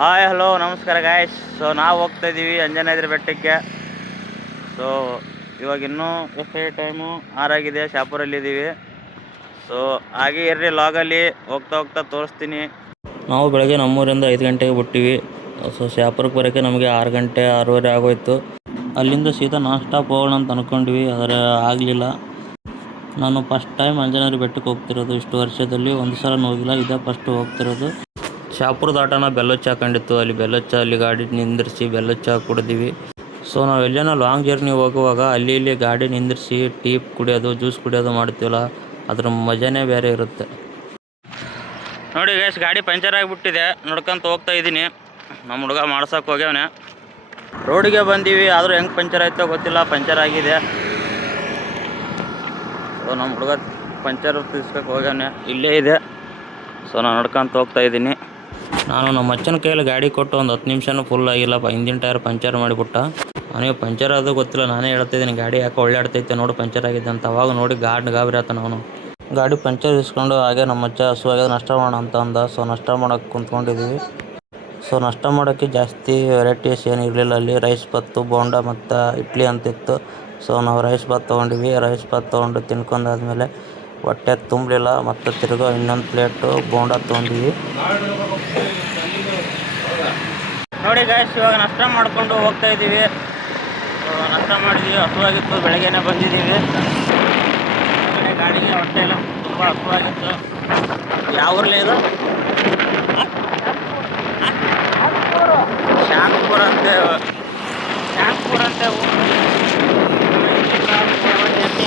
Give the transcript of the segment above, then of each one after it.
Hi hello ನಮಸ್ಕಾರ guys. So ನಾವು ಹೋಗ್ತಾ ಇದ್ದೀವಿ ಅಂಜನಾದ್ರಿ ಬೆಟ್ಟಕ್ಕೆ. ಸೊ ಇವಾಗ ಇನ್ನೂ ಎಷ್ಟೇ ಟೈಮು 6 ಆಗಿದೆ, ಶಾಪುರಲ್ಲಿದ್ದೀವಿ. ಸೊ ಹಾಗೆ ಇರ್ರಿ, ಲಾಗಲ್ಲಿ ಹೋಗ್ತಾ ಹೋಗ್ತಾ ತೋರಿಸ್ತೀನಿ. ನಾವು ಬೆಳಗ್ಗೆ ನಮ್ಮೂರಿಂದ 5 ಗಂಟೆಗೆ ಬಿಟ್ಟಿವಿ. ಸೊ ಶಾಪುರಕ್ಕೆ ಬರೋಕ್ಕೆ ನಮಗೆ 6 ಗಂಟೆ 6:30 ಆಗೋಯ್ತು. ಅಲ್ಲಿಂದ ಸೀದಾ ನಾನ್ ಸ್ಟಾಪ್ ಹೋಗೋಣ ಅಂತ ಅಂದ್ಕೊಂಡ್ವಿ, ಆದರೆ ಆಗಲಿಲ್ಲ. ನಾನು ಫಸ್ಟ್ ಟೈಮ್ ಅಂಜನಾದ್ರಿ ಬೆಟ್ಟಕ್ಕೆ ಹೋಗ್ತಿರೋದು. ಇಷ್ಟು ವರ್ಷದಲ್ಲಿ ಒಂದು ಸಲ ಹೋಗಿಲ್ಲ, ಇದೇ ಫಸ್ಟ್ ಹೋಗ್ತಿರೋದು. ಶಾಪುರ ದಾಟನ ಬೆಲ್ಲದ ಚಹಾ ಕಂಡಿತ್ತು. ಅಲ್ಲಿ ಬೆಲ್ಲದ ಚಹಾ ಅಲ್ಲಿ ಗಾಡಿ ನಿಂದಿರಿಸಿ ಬೆಲ್ಲದ ಚಹಾ ಕುಡಿದೀವಿ. ಸೊ ನಾವು ಎಲ್ಲೇನೋ ಲಾಂಗ್ ಜರ್ನಿ ಹೋಗುವಾಗ ಅಲ್ಲಿ ಇಲ್ಲಿ ಗಾಡಿ ನಿಂದಿರಿಸಿ ಟೀ ಕುಡಿಯೋದು, ಜ್ಯೂಸ್ ಕುಡಿಯೋದು ಮಾಡ್ತೀವಲ್ಲ, ಅದ್ರ ಮಜಾನೇ ಬೇರೆ ಇರುತ್ತೆ. ನೋಡಿ ಗೈಸ್, ಗಾಡಿ ಪಂಚರ್ ಆಗಿಬಿಟ್ಟಿದೆ. ನೋಡ್ಕೊಂತ ಹೋಗ್ತಾ ಇದ್ದೀನಿ. ನಮ್ಮ ಹುಡುಗ ಮಾಡ್ಸೋಕೆ ಹೋಗ್ಯವನೆ. ರೋಡಿಗೆ ಬಂದೀವಿ, ಆದರೂ ಹೆಂಗೆ ಪಂಚರ್ ಆಯ್ತೋ ಗೊತ್ತಿಲ್ಲ, ಪಂಚರ್ ಆಗಿದೆ. ಸೊ ನಮ್ಮ ಹುಡುಗ ಪಂಚರ್ ತಿರ್ಸ್ಕೊಕ್ಕೆ ಹೋಗ್ಯವನೆ, ಇಲ್ಲೇ ಇದೆ. ಸೊ ನಾನು ನಡ್ಕೊಂತ ಹೋಗ್ತಾ ಇದ್ದೀನಿ. ನಾನು ನಮ್ಮ ಅಚ್ಚನ ಕೈಯಲ್ಲಿ ಗಾಡಿ ಕೊಟ್ಟು ಒಂದು 10 ನಿಮಿಷನೂ ಫುಲ್ ಆಗಿಲ್ಲ, ಹಿಂದಿನ ಟೈರ್ ಪಂಚರ್ ಮಾಡಿಬಿಟ್ಟ. ನನಗೆ ಪಂಚರ್ ಆದರೂ ಗೊತ್ತಿಲ್ಲ, ನಾನೇ ಹೇಳ್ತಾಯಿದ್ದೀನಿ ಗಾಡಿ ಯಾಕೆ ಒಳ್ಳಾಡ್ತೈತೆ ನೋಡು ಪಂಚರ್ ಆಗಿದೆ ಅಂತ. ಅವಾಗ ನೋಡಿ ಗಾಬರಿ ಆತ. ನಾನು ಗಾಡಿ ಪಂಚರ್ ಇಸ್ಕೊಂಡು ಹಾಗೆ ನಮ್ಮ ಅಜ್ಜ ಹಸುವಾಗ್ಯದ ನಾಷ್ಟ ಮಾಡೋಣ ಅಂತ ಅಂದ. ಸೊ ನಾಷ್ಟ ಮಾಡೋಕ್ಕೆ ಕುಂತ್ಕೊಂಡಿದ್ದೀವಿ. ಸೊ ನಾಷ್ಟ ಮಾಡೋಕ್ಕೆ ಜಾಸ್ತಿ ವೆರೈಟೀಸ್ ಏನು ಇರಲಿಲ್ಲ ಅಲ್ಲಿ. ರೈಸ್ ಬಾತು, ಬೋಂಡ ಮತ್ತು ಇಡ್ಲಿ ಅಂತಿತ್ತು. ಸೊ ನಾವು ರೈಸ್ ಬಾತ್ ತೊಗೊಂಡಿವಿ. ರೈಸ್ ಬಾತ್ ತೊಗೊಂಡು ತಿನ್ಕೊಂಡಾದ್ಮೇಲೆ ಹೊಟ್ಟೆ ತುಂಬಲಿಲ್ಲ, ಮತ್ತು ತಿರ್ಗೋ ಇನ್ನೊಂದು ಪ್ಲೇಟು ಬೋಂಡ ತೊಗೊಂಡಿವಿ. ನೋಡಿ ಗಾಯ್ಸ್, ಇವಾಗ ನಾಷ್ಟ ಮಾಡಿಕೊಂಡು ಹೋಗ್ತಾ ಇದ್ದೀವಿ. ನಾಷ್ಟ ಮಾಡಿದ್ದೀವಿ, ಹಸುವಾಗಿತ್ತು, ಬೆಳಗ್ಗೆನೇ ಬಂದಿದ್ದೀವಿ. ಗಾಡಿಗೆ ಹೊಟ್ಟೆ ಎಲ್ಲ ತುಂಬ ಹಸುವಾಗಿತ್ತು. ಯಾವ ಊರಲ್ಲೇ ಇದು? ಶಾಂತಪುರ ಅಂತೆ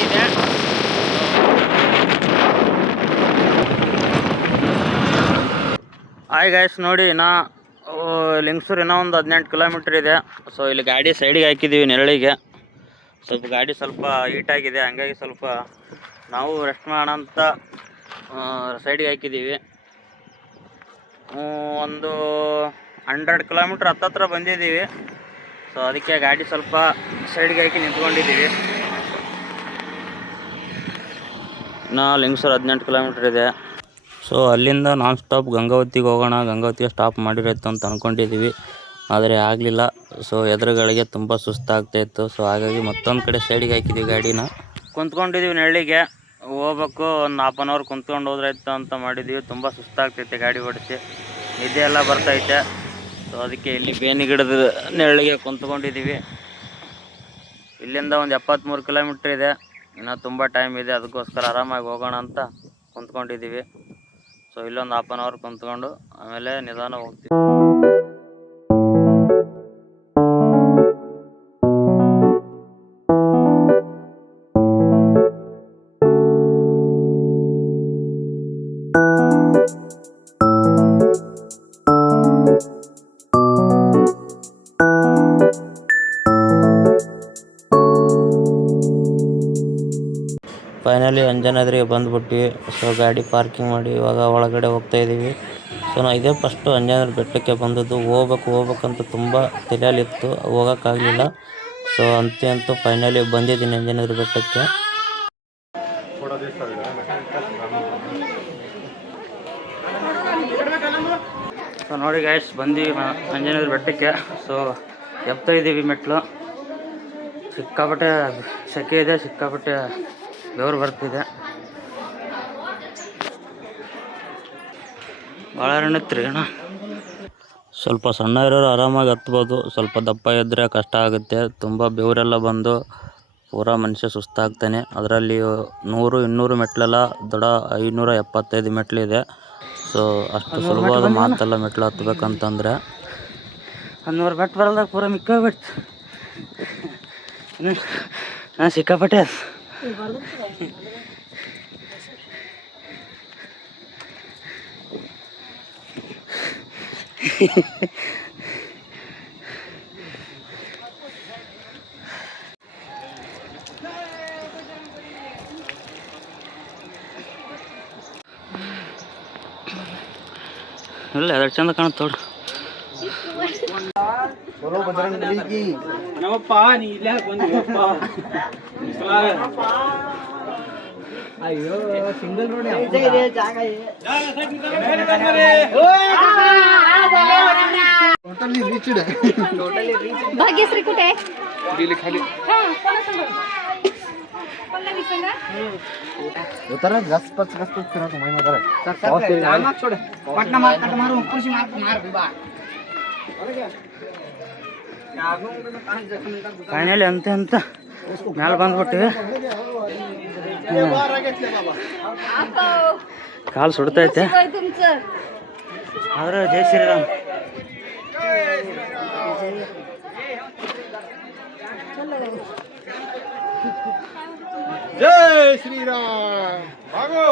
ಇದೆ. ಹಾಯ್ ಗಾಯ್ಸ್, ನೋಡಿ ಲಿಂಗಸೂರು ಇನ್ನೂ ಒಂದು 18 ಕಿಲೋಮೀಟ್ರ್ ಇದೆ. ಸೊ ಇಲ್ಲಿ ಗಾಡಿ ಸೈಡಿಗೆ ಹಾಕಿದ್ದೀವಿ ನೆರಳಿಗೆ. ಸ್ವಲ್ಪ ಗಾಡಿ ಸ್ವಲ್ಪ ಹೀಟಾಗಿದೆ, ಹಂಗಾಗಿ ಸ್ವಲ್ಪ ನಾವು ರೆಸ್ಟ್ ಮಾಡೋಣ ಅಂತ ಸೈಡಿಗೆ ಹಾಕಿದ್ದೀವಿ. ಒಂದು 100 ಕಿಲೋಮೀಟ್ರ್ ಹತ್ತತ್ರ ಬಂದಿದ್ದೀವಿ. ಸೊ ಅದಕ್ಕೆ ಗಾಡಿ ಸ್ವಲ್ಪ ಸೈಡಿಗೆ ಹಾಕಿ ನಿಂತ್ಕೊಂಡಿದ್ದೀವಿ. ಇನ್ನು ಲಿಂಗಸೂರು 18 ಕಿಲೋಮೀಟ್ರ್ ಇದೆ. ಸೊ ಅಲ್ಲಿಂದ ನಾನ್ ಸ್ಟಾಪ್ ಗಂಗಾವತಿಗೆ ಹೋಗೋಣ, ಗಂಗಾವತಿಗೆ ಸ್ಟಾಪ್ ಮಾಡಿರೈತು ಅಂತ ಅಂದ್ಕೊಂಡಿದ್ದೀವಿ, ಆದರೆ ಆಗಲಿಲ್ಲ. ಸೊ ಎದುರುಗಳಿಗೆ ತುಂಬ ಸುಸ್ತಾಗ್ತಾಯಿತ್ತು. ಸೊ ಹಾಗಾಗಿ ಮತ್ತೊಂದು ಕಡೆ ಸೈಡಿಗೆ ಹಾಕಿದ್ದೀವಿ ಗಾಡಿನ. ಕುಂತ್ಕೊಂಡಿದ್ದೀವಿ ನೆರಳಿಗೆ, ಹೋಗ್ಬೇಕು. ಒಂದು 1/2 hour ಕುಂತ್ಕೊಂಡು ಹೋದ್ರಾಯ್ತು ಅಂತ ಮಾಡಿದ್ದೀವಿ. ತುಂಬ ಸುಸ್ತಾಗ್ತೈತೆ ಗಾಡಿ ಓಡಿಸಿ, ನಿದ್ದೆ ಎಲ್ಲ ಬರ್ತೈತೆ. ಸೊ ಅದಕ್ಕೆ ಇಲ್ಲಿ ಬೇನಿ ಗಿಡದ ನೆರಳಿಗೆ ಕುಂತ್ಕೊಂಡಿದ್ದೀವಿ. ಇಲ್ಲಿಂದ ಒಂದು 73 ಕಿಲೋಮೀಟ್ರ್ ಇದೆ, ಇನ್ನೂ ತುಂಬ ಟೈಮ್ ಇದೆ. ಅದಕ್ಕೋಸ್ಕರ ಆರಾಮಾಗಿ ಹೋಗೋಣ ಅಂತ ಕುಂತ್ಕೊಂಡಿದ್ದೀವಿ. ಸೊ ಇಲ್ಲೊಂದು 1/2 hour ಕುಂತ್ಕೊಂಡು ಆಮೇಲೆ ನಿಧಾನ ಹೋಗ್ತೀವಿ. ಫೈನಲಿ ಅಂಜನಾದ್ರಿಗೆ ಬಂದುಬಿಟ್ವಿ. ಸೊ ಗಾಡಿ ಪಾರ್ಕಿಂಗ್ ಮಾಡಿ ಇವಾಗ ಒಳಗಡೆ ಹೋಗ್ತಾ ಇದ್ದೀವಿ. ಸೊ ನಾವು ಇದೇ ಫಸ್ಟು ಅಂಜನಾದ್ರಿ ಬೆಟ್ಟಕ್ಕೆ ಬಂದದ್ದು. ಹೋಗ್ಬೇಕಂತ ತುಂಬ ತಲೆಯಲ್ಲಿತ್ತು, ಹೋಗೋಕ್ಕಾಗಲಿಲ್ಲ. ಸೊ ಅಂತೂ ಫೈನಲಿ ಬಂದಿದ್ದೀನಿ ಅಂಜನಾದ್ರಿ ಬೆಟ್ಟಕ್ಕೆ. ಸೊ ನೋಡಿ ಗಾಯ್ಸ್, ಬಂದೀವಿ ಅಂಜನಾದ್ರಿ ಬೆಟ್ಟಕ್ಕೆ. ಸೊ ಎತ್ತಾ ಇದ್ದೀವಿ ಮೆಟ್ಲು. ಸಿಕ್ಕಾಪಟ್ಟೆ ಸೆಕೆ ಇದೆ, ಸಿಕ್ಕಾಪಟ್ಟೆ ಬೆವರು ಬರ್ತಿದೆ. ಭಾಳ ಎಣ್ಣೆತ್ರಿ ಅಣ್ಣ. ಸ್ವಲ್ಪ ಸಣ್ಣ ಇರೋರು ಆರಾಮಾಗಿ ಹತ್ಬೋದು, ಸ್ವಲ್ಪ ದಪ್ಪ ಇದ್ದರೆ ಕಷ್ಟ ಆಗುತ್ತೆ. ತುಂಬ ಬೆವರೆಲ್ಲ ಬಂದು ಪೂರಾ ಮನುಷ್ಯ ಸುಸ್ತಾಗ್ತಾನೆ. ಅದರಲ್ಲಿ 100-200 ಮೆಟ್ಲೆಲ್ಲ ದೊಡ್ಡ 575 ಮೆಟ್ಲಿದೆ. ಸೊ ಅಷ್ಟು ಸುಲಭವಾದ ಮಾತಲ್ಲ ಮೆಟ್ಲು ಹತ್ಬೇಕಂತಂದರೆ. 100 ಮೆಟ್ಲು ಬರಲ್ದಾಗ ಪೂರಾ ಮಿಕ್ಕೋಗ್ಬಿಡ್ತು. ಸಿಕ್ಕಾಪಟ್ಟೆ ಇಲ್ಲ, ಅದರ ಚಂದ ಕಾಣುತ್ತೆ ನೋಡು. ನಮ್ಮಪ್ಪ ನೀ ಇಲ್ಲ ಬಂದಿವಪ್ಪ. ಅಯ್ಯೋ ಸಿಂಗಲ್ ರೋಡ್ ಜಾಗ टोटली रीचड भाग्यश्री कुठे आहे गेली खाली उतर गसपच फिरत महिना जरा छोड़ पटना मार कट मारो कुछ मार बा ಫೈನಲಿ ಅಂತ ಮ್ಯಾಲೆ ಬಂದ್ಬಿಟ್ಟಿವಿ. ಕಾಲು ಸುಡ್ತೈತೆ ಆದ್ರೆ ಜೈ ಶ್ರೀರಾಮ್. जय श्री राम भागो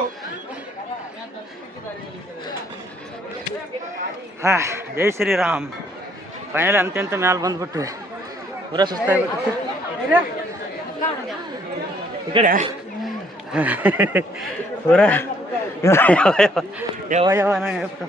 ಹಾ ಜೈ ಶ್ರೀರಾಮ್. ಫೈನಲಿ ಅಂತ ಮ್ಯಾಲೆ ಬಂದ್ಬಿಟ್ಟು ಪೂರ ಸುಸ್ತಾಗ್ಬಿಟ್ಟು ಈ ಕಡೆ ಪೂರ ಯಾವ ನಂಗೆ ಹೇಳ್ಬಿಟ್ಟು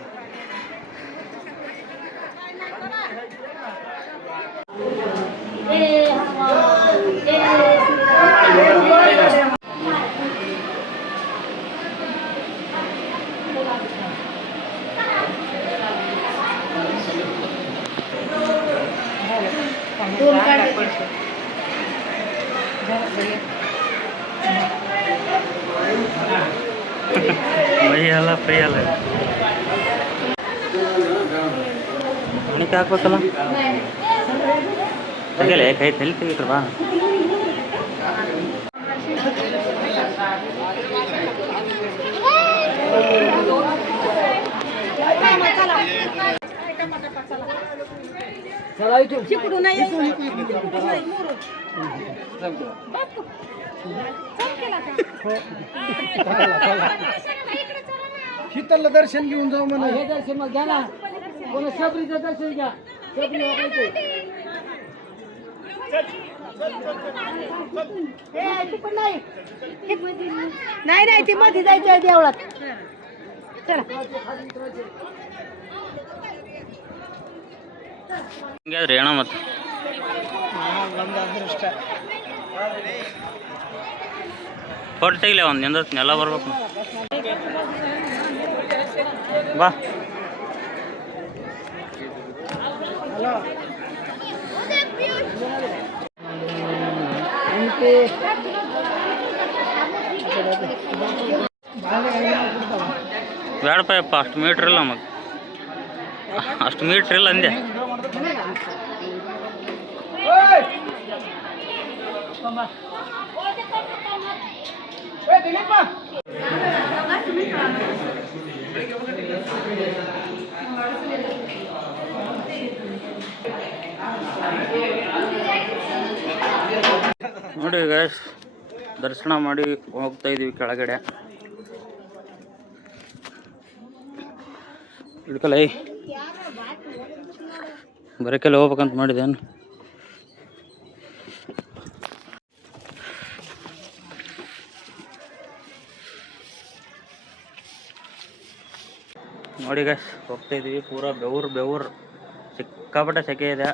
ಭೈಯಲ್ಲ ಫ್ರೀಯಲ್ಲ ಹಣಿಕೆ ಹಾಕ್ಬೇಕಲ್ಲ ಹಾಗೆಲ್ಲ ಕೈ ತಲೆ ತೆಗಿಟ್ರ ಬಾ. शीतल दर्शन घेऊन जाऊ म्हणा. हे दर्शन मग घ्या ना. कोणा शबरीचं दर्शन घ्या. शबरी नाही नाही ती मध्ये जायचं आहे देवळात. चला ಹಿಂಗಾದ್ರೆ ಏನ ಮತ್ತೆ ಫೋಟೋ ತೆಗಿಲ್ಲ ಒಂದು ಎಲ್ಲ ಬರ್ಬೇಕು ಬಾ. ಬೇಡಪ್ಪ ಯಪ್ಪ ಅಷ್ಟು ಮೀಟ್ರ್ ಇಲ್ಲ ನಮಗೆ, ಅಷ್ಟು ಮೀಟ್ರ್ ಇಲ್ಲ ಅಂದೆ. ನೋಡಿ ಗೈಸ್, ದರ್ಶನ ಮಾಡಿ ಹೋಗ್ತಾ ಇದೀವಿ ಕೆಳಗಡೆ. ಇದಕ್ಕೆಲ್ಲ ಬರಕೆಲ್ಲ ಹೋಗ್ಬೇಕಂತ ಮಾಡಿದ್ದೇನು. ನೋಡಿ ಗೈಸ್, ಹೋಗ್ತಾ ಇದೀವಿ. ಪೂರಾ ಬೆವರು ಸಿಕ್ಕಾಪಟ್ಟೆ ಸೆಕೆ ಇದೆ,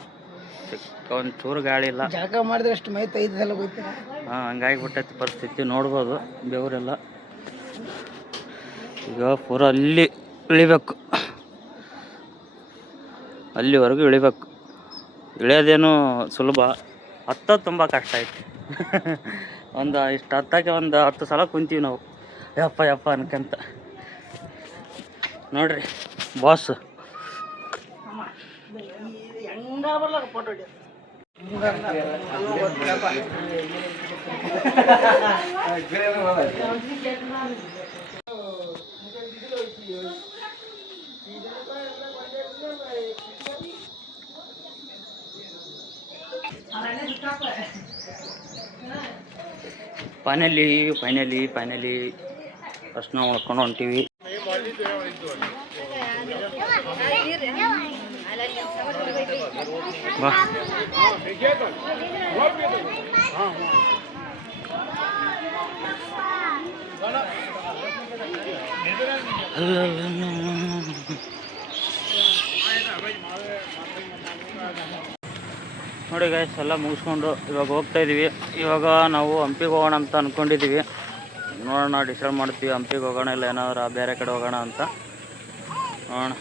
ಒಂಚೂರು ಗಾಳಿ ಇಲ್ಲ. ಜಾಗ ಮಾಡಿದ್ರೆ ಅಷ್ಟು ಮೈ ತೈದೆಲ್ಲ ಹೋಯ್ತು. ಹಾಂ, ಹಂಗಾಗಿ ಬಿಟ್ಟೈತಿ ಪರಿಸ್ಥಿತಿ. ನೋಡ್ಬೋದು ಬೆವರೆಲ್ಲ. ಈಗ ಪೂರ ಅಲ್ಲಿ ಇಳಿಬೇಕು, ಅಲ್ಲಿವರೆಗೂ ಇಳಿಬೇಕು. ಇಳಿಯೋದೇನು ಸುಲಭ, ಹತ್ತೋದು ತುಂಬ ಕಷ್ಟ ಐತಿ. ಒಂದು ಇಷ್ಟು ಹತ್ತಕ್ಕೆ ಒಂದು 10 ಸಲ ಕುಂತೀವಿ ನಾವು, ಯಪ್ಪ ಅನ್ಕಂತ. ನೋಡ್ರಿ ಬಾಸ್ ಫೈನಲಿ ಫಸ್ಟ್ ನಾವು ಉಳ್ಕೊಂಡು ಹೊಂಟೀವಿ. ಬಾ ನೋಡಿ ಗೈಸ್, ಎಲ್ಲ ಮುಗಿಸ್ಕೊಂಡು ಇವಾಗ ಹೋಗ್ತಾ ಇದ್ದೀವಿ. ಇವಾಗ ನಾವು ಹಂಪಿಗೆ ಹೋಗೋಣ ಅಂತ ಅಂದ್ಕೊಂಡಿದ್ದೀವಿ. ನೋಡೋಣ, ಡಿಸೈಡ್ ಮಾಡ್ತೀವಿ ಹಂಪಿಗೆ ಹೋಗೋಣ ಇಲ್ಲ ಏನಾದ್ರು ಬೇರೆ ಕಡೆ ಹೋಗೋಣ ಅಂತ ನೋಡೋಣ.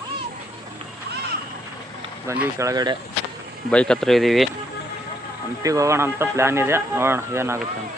ಬಂದು ಕೆಳಗಡೆ ಬೈಕ್ ಹತ್ರ ಇದ್ದೀವಿ. ಹಂಪಿಗೆ ಹೋಗೋಣ ಅಂತ ಪ್ಲ್ಯಾನ್ ಇದೆ, ನೋಡೋಣ ಏನಾಗುತ್ತೆ ಅಂತ.